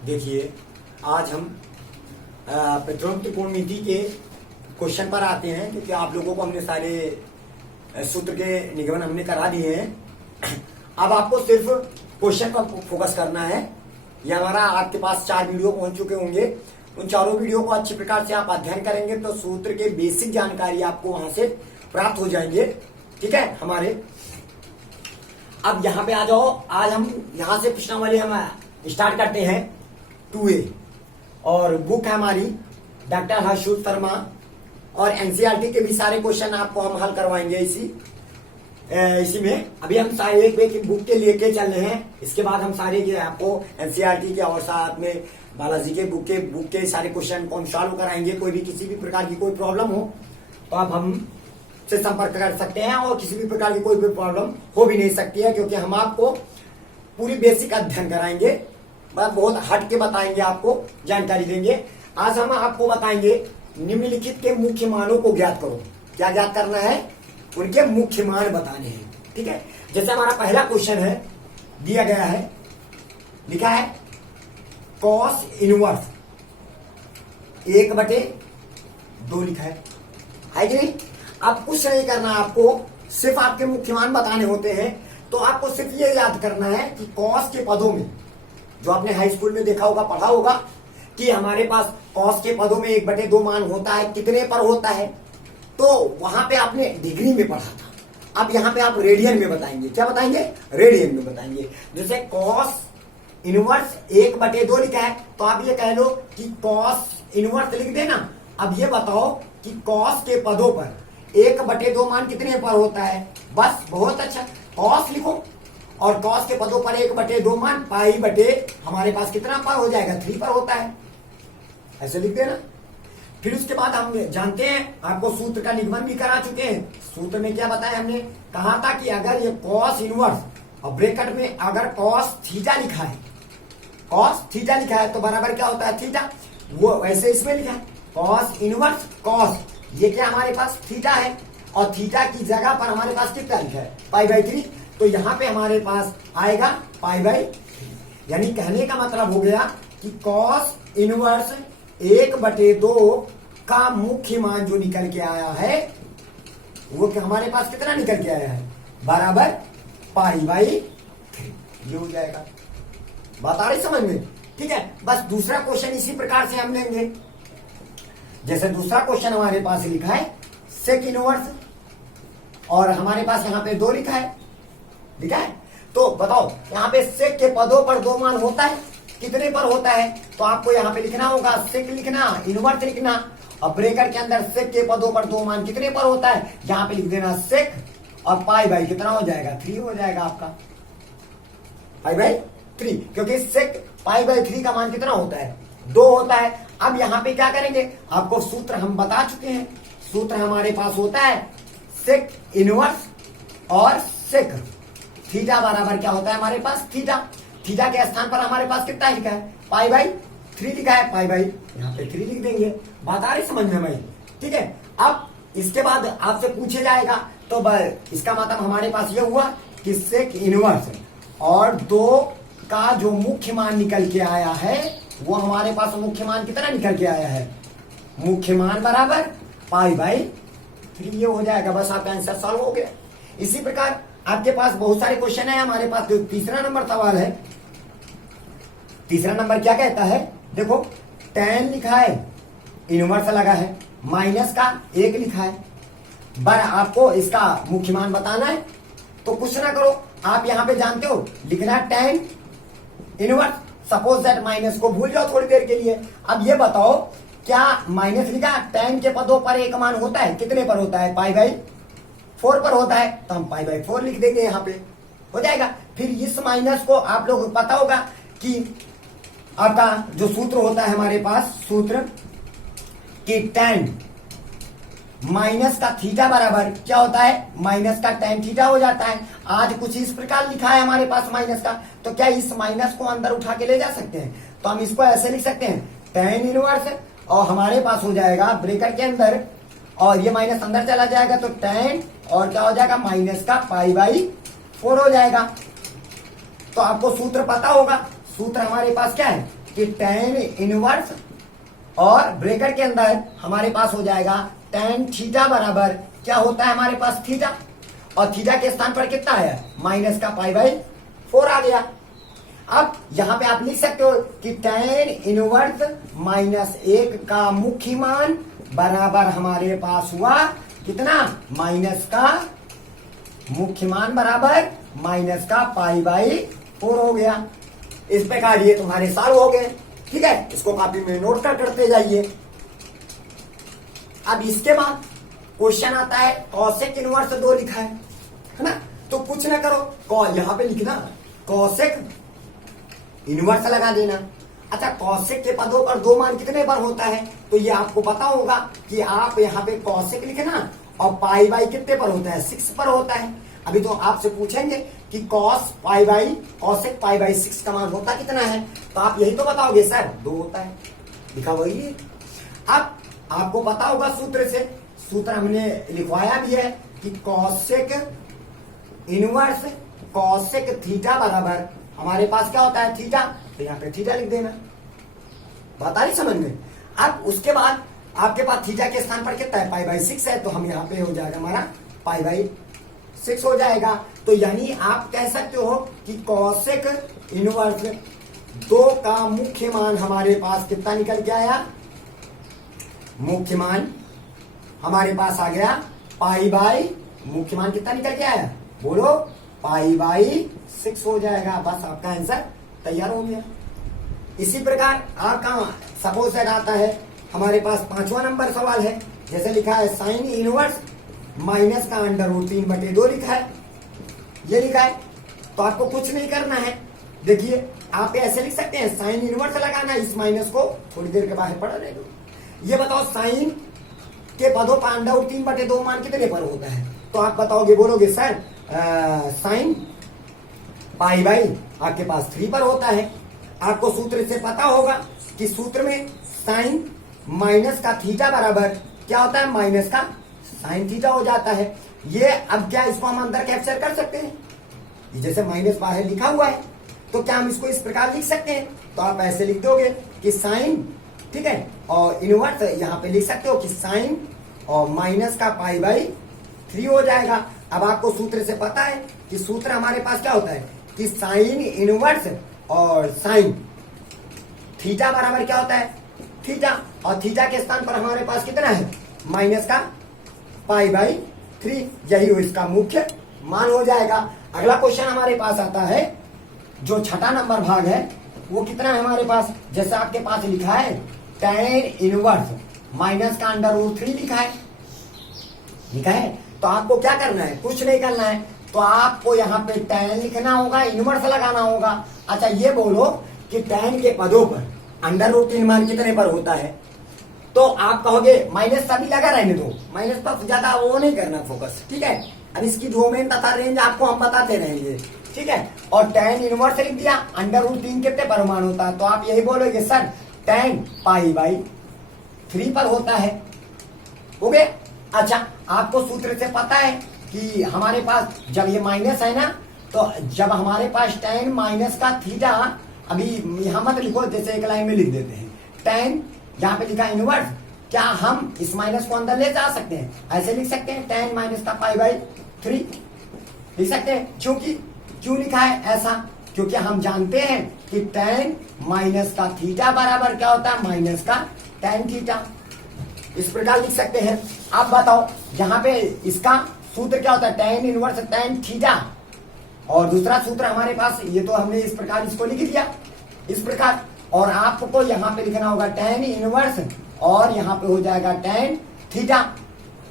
देखिए, आज हम पेट्रोल त्रिकोणमिति के क्वेश्चन पर आते हैं, क्योंकि आप लोगों को हमने सारे सूत्र के निगमन हमने करा दिए हैं। अब आपको सिर्फ क्वेश्चन पर फोकस करना है। ये हमारा आपके पास 4 वीडियो पहुंच चुके होंगे। उन चारों वीडियो को अच्छी प्रकार से आप अध्ययन करेंगे तो सूत्र के बेसिक जानकारी आपको वहां से प्राप्त हो जाएंगे। ठीक है हमारे। अब यहाँ पे आ जाओ। आज हम यहाँ से प्रश्नावली हम स्टार्ट करते हैं 2A, और बुक है हमारी डॉक्टर हर्षुल शर्मा, और एनसीईआरटी के भी सारे क्वेश्चन आपको हम हल करवाएंगे इसी में। अभी हम सारे एक बुक के लेके चल रहे हैं। इसके बाद हम सारे के आपको एनसीईआरटी के और साथ में बालाजी के बुक के सारे क्वेश्चन को हम सॉल्व कराएंगे। कोई भी किसी भी प्रकार की कोई प्रॉब्लम हो तो आप हम से संपर्क कर सकते हैं, और किसी भी प्रकार की कोई भी प्रॉब्लम हो भी नहीं सकती है, क्योंकि हम आपको पूरी बेसिक अध्ययन कराएंगे। बहुत हट के बताएंगे, आपको जानकारी देंगे। आज हम आपको बताएंगे निम्नलिखित के मुख्य मानों को ज्ञात करो। क्या ज्ञात करना है? उनके मुख्य मान बताने हैं। ठीक है। जैसे हमारा पहला क्वेश्चन है, दिया गया है, लिखा है कॉस इनवर्स 1/2 लिखा है कि नहीं? अब कुछ नहीं करना, आपको सिर्फ आपके मुख्य मान बताने होते हैं। तो आपको सिर्फ ये याद करना है कि कॉस के पदों में, जो आपने हाई स्कूल में देखा होगा, पढ़ा होगा, कि हमारे पास कॉस के पदों में 1/2 मान होता है। कितने पर होता है? तो वहां पे आपने डिग्री में पढ़ा था। अब यहाँ पे आप रेडियन में बताएंगे। क्या बताएंगे? रेडियन में बताएंगे। जैसे कॉस इनवर्स 1/2 लिखा है, तो आप ये कह लो कि कॉस इनवर्स लिख देना। अब ये बताओ कि कॉस के पदों पर 1/2 मान कितने पर होता है? बस, बहुत अच्छा, कॉस लिखो। और कॉस के पदों पर 1/2 मान पाई बटे हमारे पास कितना पर हो जाएगा? 3 पर होता है। ऐसे लिख देना। फिर उसके बाद हम जानते हैं, आपको सूत्र का निगमन भी करा चुके हैं। सूत्र में क्या बताया हमने? कहा था कि अगर ये कॉस इनवर्स और ब्रैकेट में अगर कॉस थीटा लिखा है, कॉस थीटा लिखा है, तो बराबर क्या होता है? थीटा। वो वैसे इसमें लिखा है कॉस इनवर्स कॉस, ये क्या हमारे पास थीटा है, और थीटा की जगह पर हमारे पास कितना लिखा है? π/3। तो यहाँ पे हमारे पास आएगा π/3। यानी कहने का मतलब हो गया कि कॉस इनवर्स 1/2 का मुख्य मान जो निकल के आया है, वो हमारे पास कितना निकल के आया है? बराबर π/3। ये हो जाएगा। बात आ रही समझ में? ठीक है। बस दूसरा क्वेश्चन इसी प्रकार से हम लेंगे। जैसे दूसरा क्वेश्चन हमारे पास लिखा है सेक इनवर्स, और हमारे पास यहाँ पे 2 लिखा है। लिखा है, तो बताओ यहाँ पे सेक के पदों पर 2 मान होता है। कितने पर होता है? तो आपको यहाँ पे लिखना होगा सेक लिखना, इनवर्स लिखना, और ब्रैकेट के अंदर सेक के पदों पर 2 मान कितने पर होता है? यहाँ पे लिख देना सेक, और π/, कितना हो जाएगा? 3 हो जाएगा आपका, π/3। क्योंकि सेक π/3 का मान कितना होता है? 2 होता है। अब यहाँ पे क्या करेंगे? आपको सूत्र हम बता चुके हैं। सूत्र हमारे पास होता है सेक इनवर्स और सेक थीटा बराबर क्या होता है हमारे पास? थीटा। थीटा के स्थान पर हमारे पास कितना लिखा है? π/3 लिखा है। π/, यहाँ पे 3 लिख देंगे। बात आ रही समझ में भाई? ठीक है। अब इसके बाद आपसे पूछे जाएगा, तो इसका मतलब हमारे पास ये हुआ कि सेक इनवर्स और 2 का जो मुख्य मान निकल के आया है, वो हमारे पास मुख्य मान कितना निकल के आया है? मुख्य मान बराबर π/3। ये हो जाएगा। बस आपका आंसर सॉल्व हो गया। इसी प्रकार आपके पास बहुत सारे क्वेश्चन है। हमारे पास जो तीसरा नंबर सवाल है, तीसरा नंबर क्या कहता है? देखो tan लिखा है, इनवर्स लगा है, माइनस का 1 लिखा है। आपको इसका मुख्य मान बताना है, तो कुछ ना करो, आप यहाँ पे जानते हो लिखना tan inverse. Suppose that minus को भूल जाओ थोड़ी देर के लिए। अब ये बताओ, क्या माइनस लिखा tan के पदों पर 1 मान होता है? कितने पर होता है? π/4 पर होता है। तो हम π/4 लिख देंगे, यहाँ पे हो जाएगा। फिर इस माइनस को आप लोग पता होगा कि आपका जो सूत्र होता है हमारे पास, सूत्र कि tan माइनस का थीटा बराबर क्या होता है? माइनस का tan थीटा हो जाता है। आज कुछ इस प्रकार लिखा है हमारे पास माइनस का, तो क्या इस माइनस को अंदर उठा के ले जा सकते हैं? तो हम इसको ऐसे लिख सकते हैं tan इनवर्स, और हमारे पास हो जाएगा ब्रैकेट के अंदर, और ये माइनस अंदर चला जाएगा, तो tan और क्या हो जाएगा? माइनस का π/4 हो जाएगा। तो आपको सूत्र पता होगा। सूत्र हमारे पास क्या है? कि tan इनवर्स और ब्रेकेट के अंदर हमारे पास हो जाएगा tan थीटा बराबर क्या होता है हमारे पास थीटा, और थीटा के स्थान पर कितना है माइनस का π/4 आ गया। अब यहां पे आप लिख सकते हो कि tan इनवर्स -1 का मुख्य मान बराबर हमारे पास हुआ कितना, माइनस का मुख्य मान बराबर माइनस का π/4 हो गया। इस प्रकार ये तुम्हारे सॉल्व हो गए। ठीक है, इसको कॉपी में नोट करते जाइए। अब इसके बाद क्वेश्चन आता है कॉसेक इनवर्स 2 लिखा है ना, तो कुछ ना करो, यहां पे लिखना कॉसेक इनवर्स लगा देना। अच्छा, कॉसेक के पदों पर 2 मान कितने पर होता है, तो ये आपको पता होगा कि आप यहाँ पे कॉसेक लिखना और π/, कितने पर होता है 6 पर होता है। अभी तो आपसे पूछेंगे कि कॉसेक π/6 का मान होता कितना है, तो आप यही तो बताओगे सर 2 होता है, लिखा वही है। अब आपको पता होगा सूत्र से, सूत्र हमने लिखवाया भी है कि कॉसेक इनवर्स कॉसेक थीटा बराबर हमारे पास क्या होता है थीटा, तो यहाँ पे थीटा लिख देना। बात आ रही समझ में। अब उसके बाद आपके पास थीटा के स्थान पर कितना है π/6 है, तो हम यहाँ पे हो जाएगा हमारा π/6 हो जाएगा। तो यानी आप कह सकते हो कि कॉसेक इनवर्स 2 का मुख्य मान हमारे पास कितना निकल के आया, मुख्य मान हमारे पास आ गया मुख्य मान कितना निकल के आया, बोलो π/6 हो जाएगा। बस आपका आंसर तैयार हो गया। इसी प्रकार आपका सपोज सेट आता है हमारे पास 5वां नंबर सवाल है, जैसे लिखा है साइन इनवर्स माइनस का √3/2 लिखा है, ये लिखा है। तो आपको कुछ नहीं करना है, देखिए आप ऐसे लिख सकते हैं साइन इनवर्स लगाना, इस माइनस को थोड़ी देर के बाहर पढ़ा रहे दो। ये बताओ साइन के पदों पर √3/2 मान कितने पर होता है, तो आप बताओगे, बोलोगे सर साइन π/, आपके पास 3 पर होता है। आपको सूत्र से पता होगा कि सूत्र में साइन माइनस का थीटा बराबर क्या होता है, माइनस का साइन थीटा हो जाता है। ये अब क्या इसको हम अंदर कैप्चर कर सकते हैं, ये जैसे माइनस बाहर लिखा हुआ है, तो क्या हम इसको इस प्रकार लिख सकते हैं, तो आप ऐसे लिख दोगे कि साइन, ठीक है, और इनवर्स यहाँ पे लिख सकते हो कि साइन और माइनस का π/3 हो जाएगा। अब आपको सूत्र से पता है कि सूत्र हमारे पास क्या होता है कि साइन इनवर्स और साइन थीटा बराबर क्या होता है थीटा, और थीटा के स्थान पर हमारे पास कितना है माइनस का π/3, यही इसका मुख्य मान हो जाएगा। अगला क्वेश्चन हमारे पास आता है, जो छठा नंबर भाग है वो कितना है हमारे पास, जैसे आपके पास लिखा है tan इनवर्स माइनस का √3 लिखा है। तो आपको क्या करना है, कुछ नहीं करना है, तो आपको यहाँ पे tan लिखना होगा, इनवर्स लगाना होगा। अच्छा, ये बोलो कि tan के पदों पर √3 मान कितने पर होता है, तो आप कहोगे माइनस तभी लगा रहने दो, माइनस पर ज्यादा वो नहीं करना फोकस, ठीक है। अब इसकी डोमेन तथा रेंज आपको हम बताते रहेंगे, ठीक है। और tan इनवर्स लिख दिया, √3 कितने पर मान होता है, तो आप यही बोलोगे सर tan π/3 पर होता है, हो गया। अच्छा, आपको सूत्र से पता है कि हमारे पास जब ये माइनस है ना, तो जब हमारे पास tan माइनस का थीटा, अभी यहां मत लिखो, जैसे एक लाइन में लिख देते हैं tan, यहाँ पे लिखा इनवर्स, क्या हम इस माइनस को अंदर ले जा सकते हैं, ऐसे लिख सकते हैं tan माइनस का π/3 लिख सकते हैं। क्यों लिखा है ऐसा, क्योंकि हम जानते हैं कि tan माइनस का थीटा बराबर क्या होता है माइनस का tan थीटा, इस प्रकार लिख सकते हैं। आप बताओ यहाँ पे इसका सूत्र क्या होता है, tan इनवर्स tan थीटा, और दूसरा सूत्र हमारे पास, ये तो हमने इस प्रकार इसको लिख दिया इस प्रकार, और आपको यहाँ पे लिखना होगा tan इनवर्स और यहाँ पे हो जाएगा tan थीटा,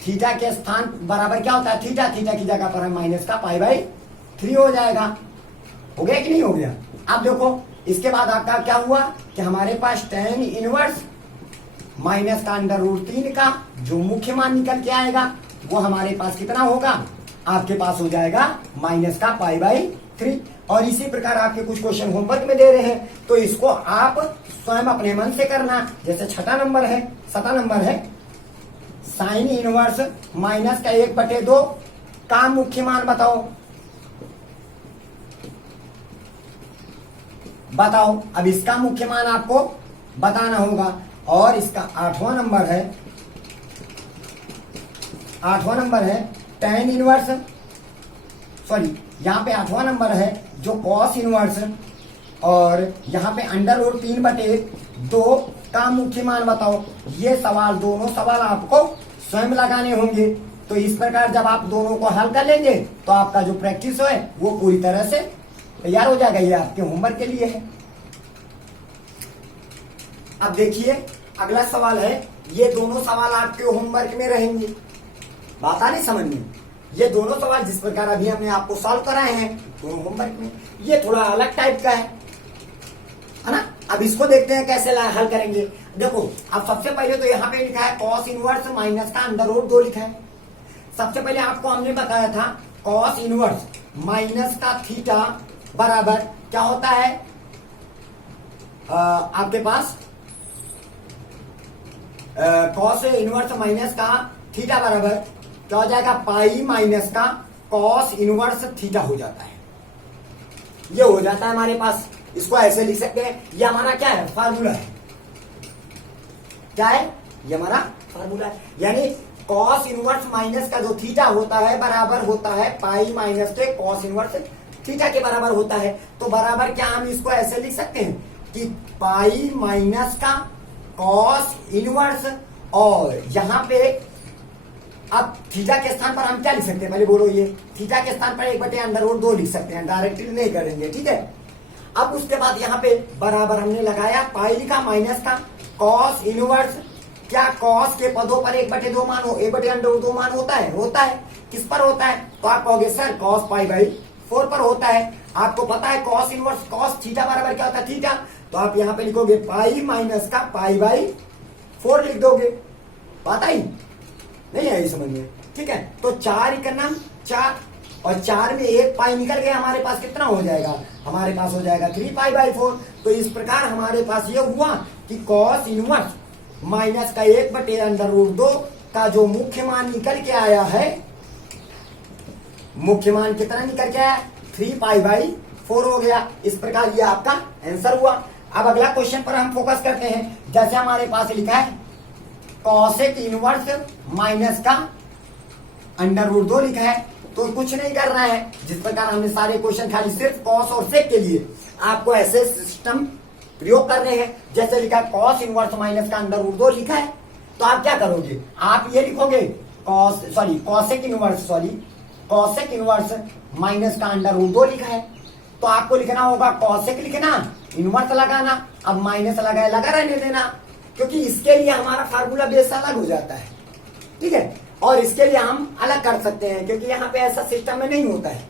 थीटा के स्थान बराबर क्या होता है थीटा, थीटा की जगह पर माइनस का π/3 हो जाएगा। हो गया कि नहीं हो गया। अब देखो इसके बाद आपका क्या हुआ कि हमारे पास tan इनवर्स माइनस का √3 का जो मुख्य मान निकल के आएगा वो हमारे पास कितना होगा, आपके पास हो जाएगा माइनस का π/3। और इसी प्रकार आपके कुछ क्वेश्चन होमवर्क में दे रहे हैं, तो इसको आप स्वयं अपने मन से करना। जैसे 7 नंबर है साइन इनवर्स माइनस का 1/2 का मुख्य मान बताओ, बताओ, अब इसका मुख्य मान आपको बताना होगा। और इसका आठवां नंबर है tan इनवर्स, सॉरी यहाँ पे आठवां नंबर है जो कॉस इनवर्स, और यहाँ पे √3/2 का मुख्य मान बताओ। ये सवाल, दोनों सवाल आपको स्वयं लगाने होंगे। तो इस प्रकार जब आप दोनों को हल कर लेंगे तो आपका जो प्रैक्टिस है वो पूरी तरह से तैयार हो जाएगा। ये आपके होमवर्क के लिए है। अब देखिए अगला सवाल है, ये दोनों सवाल आपके होमवर्क में रहेंगे। बात आ रही समझ में? ये दोनों सवाल जिस प्रकार अभी हमने आपको सॉल्व कराए हैं दोनों होमवर्क में, ये थोड़ा अलग टाइप का है ना। अब इसको देखते हैं कैसे हल करेंगे। देखो, अब सबसे पहले तो यहाँ पे लिखा है कॉस इनवर्स माइनस का √2 लिखा है। सबसे पहले आपको हमने बताया था कॉस इनवर्स माइनस का थीटा बराबर क्या होता है, आपके पास कॉस इनवर्स माइनस का थीटा बराबर क्या हो जाएगा, पाई माइनस का कॉस इनवर्स थीटा हो जाता है। ये हो जाता है हमारे पास। इसको ऐसे लिख सकते हैं, ये हमारा क्या है, फार्मूला है। क्या है, ये हमारा फार्मूला है। यानी कॉस इनवर्स माइनस का जो थीटा होता है बराबर होता है पाई माइनस के कॉस इनवर्स थीटा के बराबर होता है। तो बराबर क्या हम इसको ऐसे लिख सकते हैं कि पाई माइनस का कॉस इनवर्स, और यहां पे अब थीटा के स्थान पर हम क्या लिख सकते हैं, पहले बोलो। ये थीटा के स्थान पर 1/√2 लिख सकते हैं, डायरेक्टली नहीं करेंगे, ठीक है। अब उसके बाद यहाँ पे बराबर हमने लगाया, पाई लिखा माइनस का कॉस इनवर्स। क्या कॉस के पदों पर 1/2 मान हो, 1/√2 मान होता है? होता है। किस पर होता है? तो आप कहोगे सर कॉस π/4 पर होता है। आपको पता है कॉस इनवर्स कॉस थीटा बराबर क्या होता है, थीटा। तो आप यहाँ पे लिखोगे पाई माइनस का π/4 लिख दोगे। बात आई नहीं आई समझ में? ठीक है। तो 4 इकन्नम 4, और 4 में 1 पाई निकल गया, हमारे पास कितना हो जाएगा, हमारे पास हो जाएगा 3π/4। तो इस प्रकार हमारे पास ये हुआ कि कॉस इनवर्स माइनस का 1/√2 का जो मुख्य मान निकल के आया है, मुख्य मान कितना निकल के आया, 3π/4 हो गया। इस प्रकार ये आपका आंसर हुआ। अब अगला क्वेश्चन पर हम फोकस करते हैं। जैसे हमारे पास लिखा है कॉसेक इनवर्स माइनस का √2 लिखा है, तो कुछ नहीं करना है। जिस प्रकार हमने सारे क्वेश्चन खाली सिर्फ कॉस और सेक के लिए आपको ऐसे सिस्टम प्रयोग करने हैं। जैसे लिखा है कॉस इनवर्स माइनस का √2 लिखा है, तो आप क्या करोगे, आप ये लिखोगे कॉसेक इनवर्स माइनस का √2 लिखा है, तो आपको लिखना होगा कॉसेक लिखना, इनवर्स लगाना, अब माइनस लगा रहने देना, क्योंकि इसके लिए हमारा फार्मूला बेस अलग हो जाता है, ठीक है। और इसके लिए हम अलग कर सकते हैं, क्योंकि यहाँ पे ऐसा सिस्टम में नहीं होता है।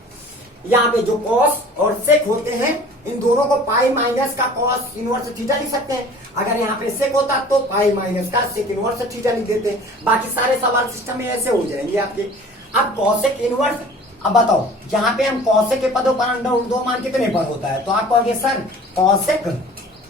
यहाँ पे जो कॉस और सेक होते हैं, इन दोनों को पाई माइनस का कॉस इनवर्स थीटा लिख सकते हैं। अगर यहाँ पे सेक होता तो पाई माइनस का सेक इनवर्स थीटा लिख देते हैं। बाकी सारे सवाल सिस्टम में ऐसे हो जाएंगे आपके। अब कॉसेक इनवर्स, अब बताओ यहाँ पे हम कॉसेक के पदों पर √2 मान कितने पर होता है, तो आप कहोगे सर कॉसेक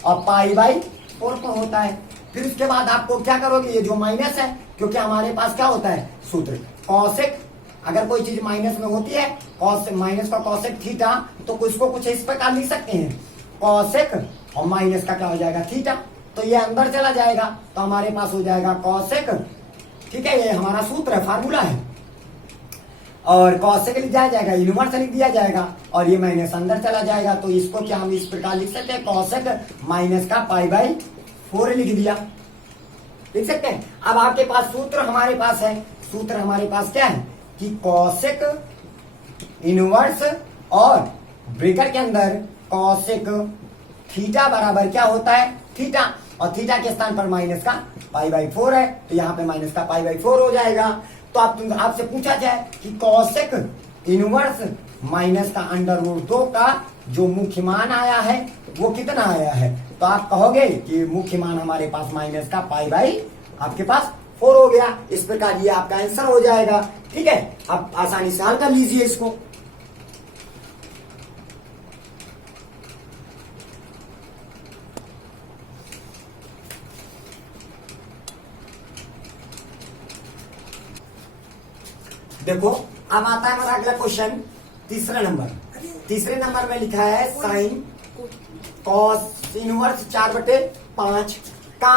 और π/4 पर होता है। फिर उसके बाद आपको क्या करोगे, ये जो माइनस है, क्योंकि हमारे पास क्या होता है सूत्र, कॉसेक, अगर कोई चीज माइनस में होती है, कॉस माइनस का कॉसेक थीटा, तो इसको कुछ इस प्रकार लिख सकते हैं, कॉसेक और माइनस का क्या हो जाएगा, थीटा। तो ये अंदर चला जाएगा, तो हमारे पास हो जाएगा कॉसेक, ठीक है, ये हमारा सूत्र है, फार्मूला है। और कॉसेक लिख दिया जाएगा, इनवर्स लिख दिया जाएगा, और ये माइनस अंदर चला जाएगा। तो इसको क्या हम इस प्रकार लिख सकते हैं, कॉसेक माइनस का π/4 लिख दिया, लिख सकते हैं। अब आपके पास सूत्र हमारे पास है, सूत्र हमारे पास क्या है कि कॉसेक इनवर्स और ब्रैकेट के अंदर कॉसेक थीटा बराबर क्या होता है, थीटा, और थीटा के स्थान पर माइनस का π/4 है, तो यहाँ पे माइनस का π/4 हो जाएगा। तो आपसे पूछा जाए कि कॉसेक इनवर्स माइनस का √2 का जो मुख्य मान आया है वो कितना आया है, तो आप कहोगे कि मुख्य मान हमारे पास माइनस का आपके पास 4 हो गया। इस प्रकार ये आपका आंसर हो जाएगा, ठीक है। आप आसानी से हल कर लीजिए इसको। देखो अब आता है हमारा अगला क्वेश्चन, तीसरे नंबर में लिखा है साइन कॉस इनवर्स 4/5 का